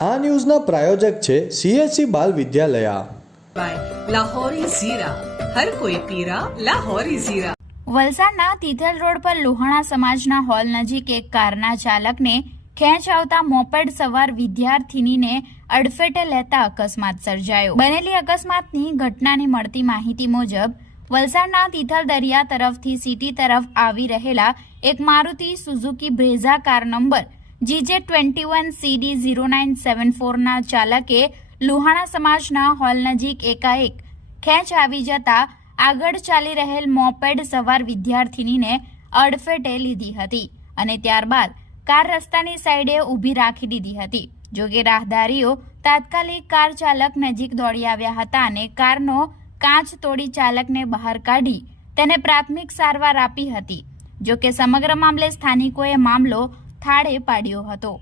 આ ન્યૂઝના પ્રાયોજક છે સીએસસી બાલ વિદ્યાલયા. લાહોરી ઝીરા. લાહોરી વલસાડના તિથલ રોડ પર લોહાણા સમાજના હોલ નજીક એક કારના ચાલકને ખેંચ આવતા મોપેડ સવાર વિદ્યાર્થીનીને અડફેટે લેતા અકસ્માત સર્જાયો. બનેલી અકસ્માતની ઘટનાની મળતી માહિતી મુજબ વલસાડના તિથલ દરિયા તરફથી સિટી તરફ આવી રહેલા એક Maruti Suzuki Brezza car number GJ twenty one CD zero nine seven ફોરના ચાલકે લુહાણા સમાજના હોલ નજીક એકાએક ખેંચ આવી જતા આગળ ચાલી રહેલ મોપેડ સવાર વિદ્યાર્થિનીને અડફેટે લીધી હતી અને ત્યારબાદ કાર રસ્તાની સાઈડે ઊભી રાખી દીધી હતી. જો કે રાહદારીઓ તાત્કાલિક કાર ચાલક નજીક દોડી આવ્યા હતા અને કારનો કાચ તોડી ચાલકને બહાર કાઢી તેને પ્રાથમિક સારવાર આપી હતી. જો કે સમગ્ર મામલે સ્થાનિકોએ મામલો થાળે પાડ્યો હતો.